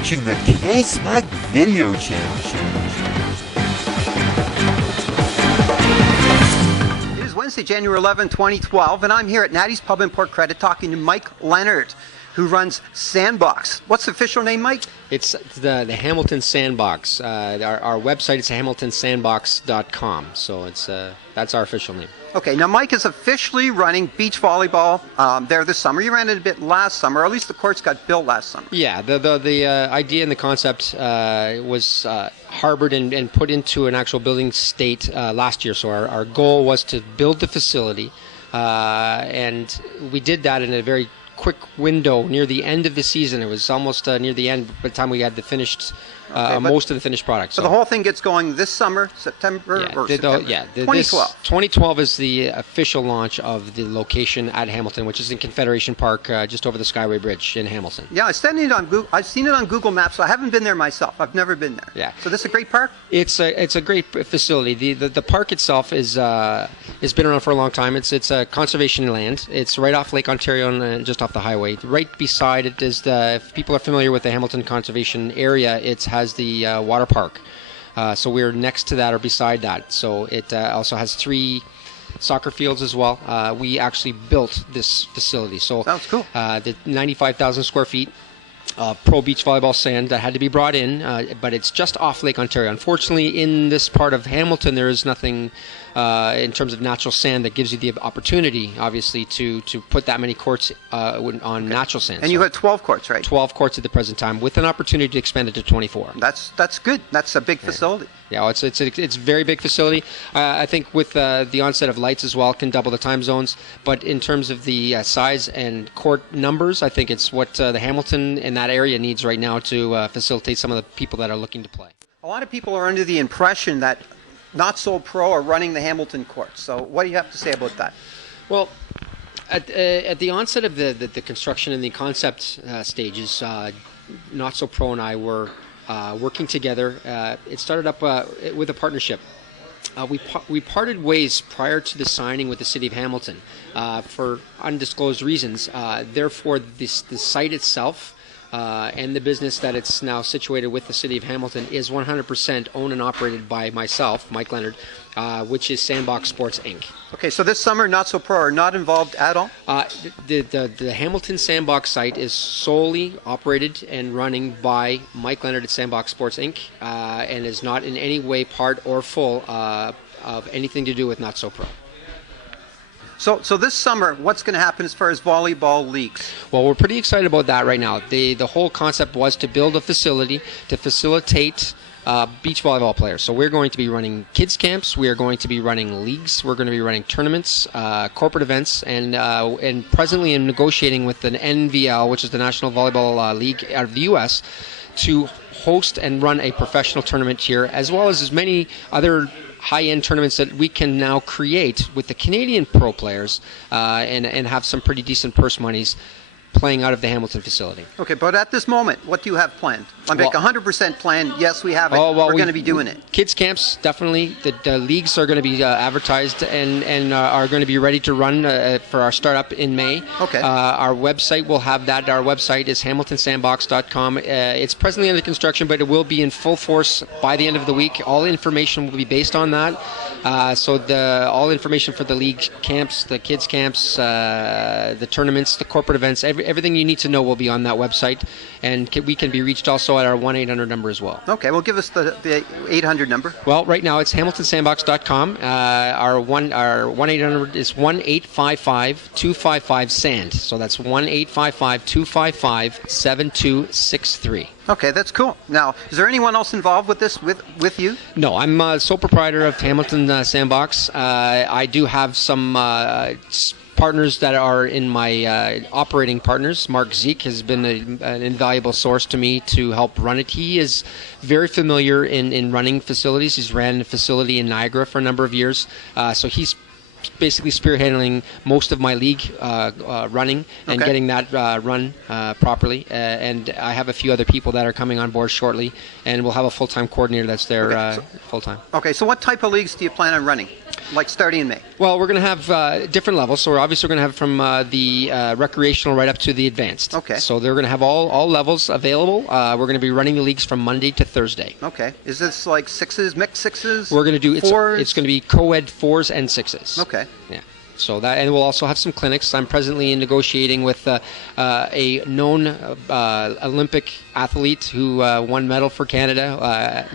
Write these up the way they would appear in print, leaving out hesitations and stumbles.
watching the K-Smug video channel. It is Wednesday, January 11, 2012, and I'm here at Natty's Pub and Port Credit talking to Mike Leonard, who runs Sandbox. What's the official name, Mike? It's the Hamilton Sandbox. Our website is hamiltonsandbox.com, so that's our official name. Okay, now Mike is officially running beach volleyball there this summer. You ran it a bit last summer, or at least the courts got built last summer. Yeah, the idea and the concept was harbored and put into an actual building state last year. So our goal was to build the facility, and we did that in a very quick window near the end of the season. It was almost near the end by the time we had the finished most of the finished product. So the whole thing gets going this summer, September. 2012. 2012 is the official launch of the location at Hamilton, which is in Confederation Park, just over the Skyway Bridge in Hamilton. Yeah, I've seen it on Google Maps. So I haven't been there myself. I've never been there. Yeah. So this is a great park. It's a great facility. The park itself has been around for a long time. It's a conservation land. It's right off Lake Ontario and just off the highway. Right beside it is if people are familiar with the Hamilton Conservation Area, it has the water park. So we're next to that or beside that. So it also has 3 soccer fields as well. We actually built this facility. So sounds cool. The 95,000 square feet pro beach volleyball sand that had to be brought in, but it's just off Lake Ontario. Unfortunately, in this part of Hamilton, there is nothing in terms of natural sand that gives you the opportunity, obviously, to put that many courts on natural sand. And you have 12 courts, right? 12 courts at the present time, with an opportunity to expand it to 24. That's good. That's a big facility. Yeah, it's a very big facility. I think with the onset of lights as well, can double the time zones. But in terms of the size and court numbers, I think it's what the Hamilton in that area needs right now to facilitate some of the people that are looking to play. A lot of people are under the impression that Not So Pro are running the Hamilton courts. So what do you have to say about that? Well, at the onset of the construction and the concept stages, Not So Pro and I were working together. It started up with a partnership. We parted ways prior to the signing with the City of Hamilton for undisclosed reasons. Therefore, the site itself and the business that it's now situated with the City of Hamilton is 100% owned and operated by myself, Mike Leonard, which is Sandbox Sports, Inc. Okay, so this summer, Not So Pro are not involved at all? The Hamilton Sandbox site is solely operated and running by Mike Leonard at Sandbox Sports, Inc., and is not in any way part or full of anything to do with Not So Pro. So this summer, what's going to happen as far as volleyball leagues? Well, we're pretty excited about that right now. The whole concept was to build a facility to facilitate beach volleyball players. So we're going to be running kids camps. We are going to be running leagues. We're going to be running tournaments, corporate events, and presently in negotiating with the NVL, which is the National Volleyball League out of the U.S., to host and run a professional tournament here, as well as many other high-end tournaments that we can now create with the Canadian pro players and have some pretty decent purse monies playing out of the Hamilton facility. Okay, but at this moment, what do you have planned? I'm like 100% planned. Yes, we have it. We're going to be doing it. Kids camps, definitely. The leagues are going to be advertised and are going to be ready to run for our startup in May. Okay. Our website will have that. Our website is hamiltonsandbox.com. It's presently under construction, but it will be in full force by the end of the week. All information will be based on that. So all information for the league camps, the kids camps, the tournaments, the corporate events, everything you need to know will be on that website, and we can be reached also at our 1-800 number as well. Okay, well, give us the 800 number. Well, right now it's hamiltonsandbox.com. Our 1-800 is 1-855-255-SAND. So that's 1-855-255-7263. Okay, that's cool. Now, is there anyone else involved with this with you? No, I'm sole proprietor of Hamilton Sandbox. I do have some partners that are in my operating partners. Mark Zeke has been an invaluable source to me to help run it. He is very familiar in running facilities. He's ran a facility in Niagara for a number of years. So he's basically spearheading most of my league running and getting that run properly. And I have a few other people that are coming on board shortly, and we'll have a full-time coordinator that's there full-time. Okay, so what type of leagues do you plan on running? like starting in May? Well, we're going to have different levels. So we're obviously going to have from the recreational right up to the advanced. Okay. So they're going to have all levels available. We're going to be running the leagues from Monday to Thursday. Okay. Is this like sixes, mixed sixes? We're going to do fours? It's going to be co-ed 4s and 6s. Okay. Yeah. So that, and we'll also have some clinics. I'm presently negotiating with a known Olympic athlete who won medal for Canada,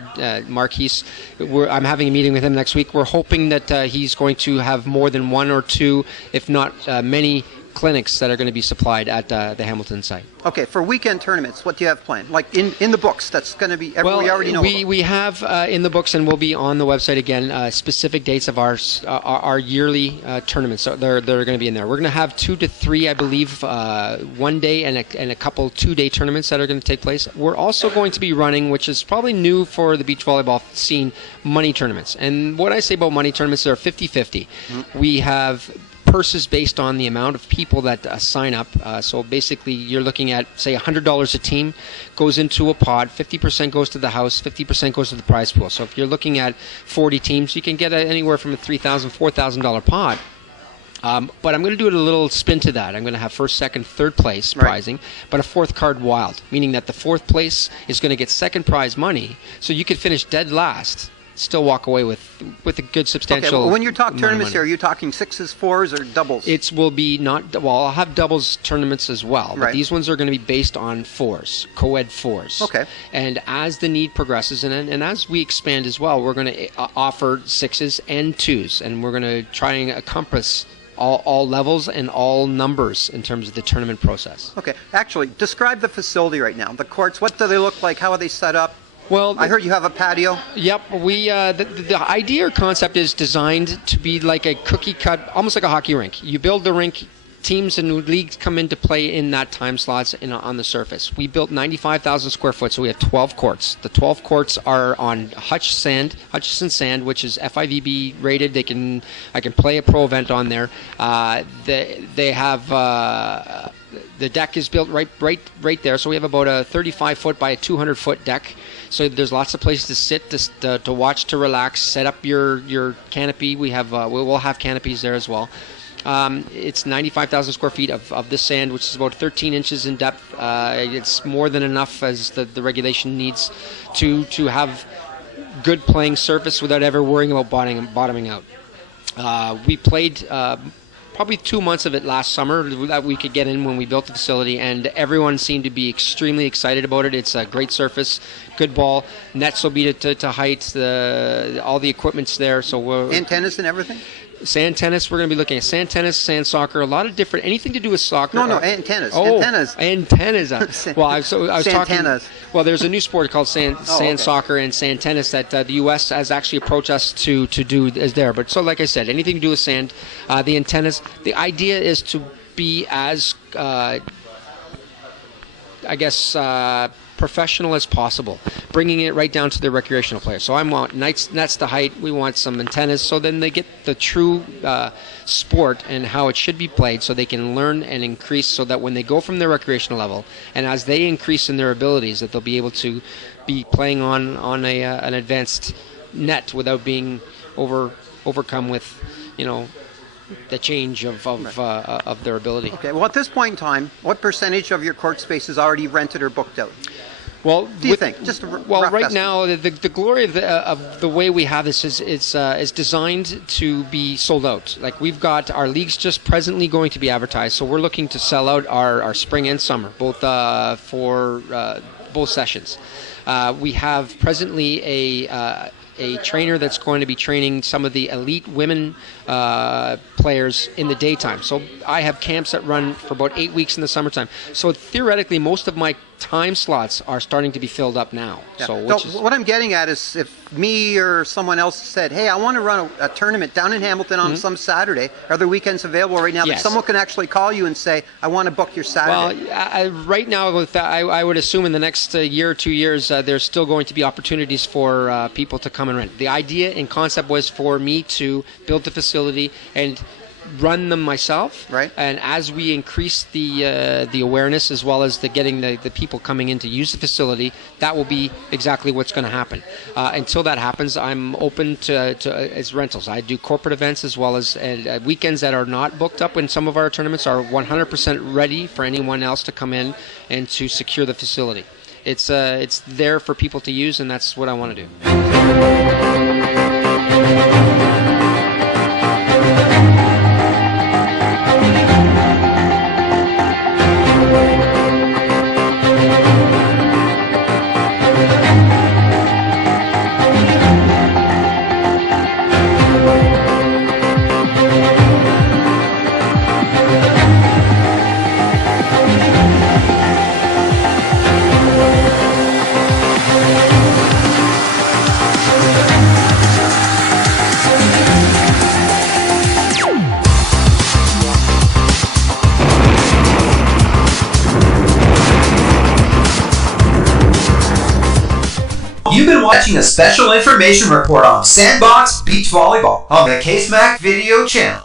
Marquise. I'm having a meeting with him next week. We're hoping that he's going to have more than one or two, if not many, clinics that are going to be supplied at the Hamilton site. Okay, for weekend tournaments, what do you have planned? Like in the books, that's going to be, we already know about. We have in the books, and we'll be on the website again, specific dates of our yearly tournaments. So they're going to be in there. We're going to have 2 to 3, I believe, one day and a couple 2-day tournaments that are going to take place. We're also going to be running, which is probably new for the beach volleyball scene, money tournaments. And what I say about money tournaments, they're 50-50. Mm-hmm. We have purses based on the amount of people that sign up. So basically, you're looking at, say, $100 a team goes into a pot. 50% goes to the house. 50% goes to the prize pool. So if you're looking at 40 teams, you can get anywhere from a $3,000, $4,000 pot. But I'm going to do it a little spin to that. I'm going to have first, second, third place prizing, but a fourth card wild, meaning that the fourth place is going to get second prize money. So you could finish dead last, still walk away with a good substantial. Okay, well, when you talk tournaments here, are you talking sixes, fours, or doubles? It will be I'll have doubles tournaments as well, but these ones are going to be based on 4s, co-ed 4s. Okay. And as the need progresses and as we expand as well, we're going to offer 6s and 2s, and we're going to try and encompass all levels and all numbers in terms of the tournament process. Okay. Actually, describe the facility right now. The courts, what do they look like? How are they set up? Well, I heard you have a patio. Yep, we the idea or concept is designed to be like a cookie cut, almost like a hockey rink. You build the rink, teams and leagues come into play in that time slots on the surface. We built 95,000 square foot, so we have 12 courts. The 12 courts are on Hutchison Sand, which is FIVB rated. I can play a pro event on there. They have. The deck is built right there, so we have about a 35-foot by a 200-foot deck. So there's lots of places to sit, to watch, to relax, set up your canopy. We'll have canopies there as well. It's 95,000 square feet of this sand, which is about 13 inches in depth. It's more than enough, as the regulation needs, to have good playing surface without ever worrying about bottoming out. We played probably 2 months of it last summer that we could get in when we built the facility, and everyone seemed to be extremely excited about it. It's a great surface, good ball, nets will beat it to height, all the equipment's there. So antennas and everything? Sand tennis, we're going to be looking at sand tennis, sand soccer, a lot of different, anything to do with soccer. No, antennas. Oh, antennas. Well, I was talking. Well, there's a new sport called sand soccer and sand tennis that the U.S. has actually approached us to do is there. But so, like I said, anything to do with sand, the antennas. The idea is to be as, professional as possible, bringing it right down to the recreational player. So I want nets to height. We want some antennas, so then they get the true sport and how it should be played, so they can learn and increase, so that when they go from their recreational level, and as they increase in their abilities, that they'll be able to be playing on an advanced net without being overcome with, the change of their ability. Okay. Well, at this point in time, what percentage of your court space is already rented or booked out? Well, do you think? Just right now, the glory of the way we have this is designed to be sold out. Like, we've got our leagues just presently going to be advertised, so we're looking to sell out our spring and summer, both for both sessions. We have presently a trainer that's going to be training some of the elite women players in the daytime. So I have camps that run for about 8 weeks in the summertime. So theoretically, most of my time slots are starting to be filled up now. Yeah. So what I'm getting at is, if me or someone else said, hey, I want to run a tournament down in Hamilton on some Saturday, are there weekends available right now? Yes. That someone can actually call you and say, I want to book your Saturday. Well, right now, I would assume in the next year or 2 years, there's still going to be opportunities for people to come and rent. The idea and concept was for me to build the facility and run them myself. Right. And as we increase the awareness as well as getting the people coming in to use the facility, that will be exactly what's going to happen. Until that happens, I'm open to as rentals. I do corporate events as well as weekends that are not booked up when some of our tournaments are 100% ready for anyone else to come in and to secure the facility. It's there for people to use, and that's what I want to do. You've been watching a special information report on Sandbox Beach Volleyball on the KSMAC video channel.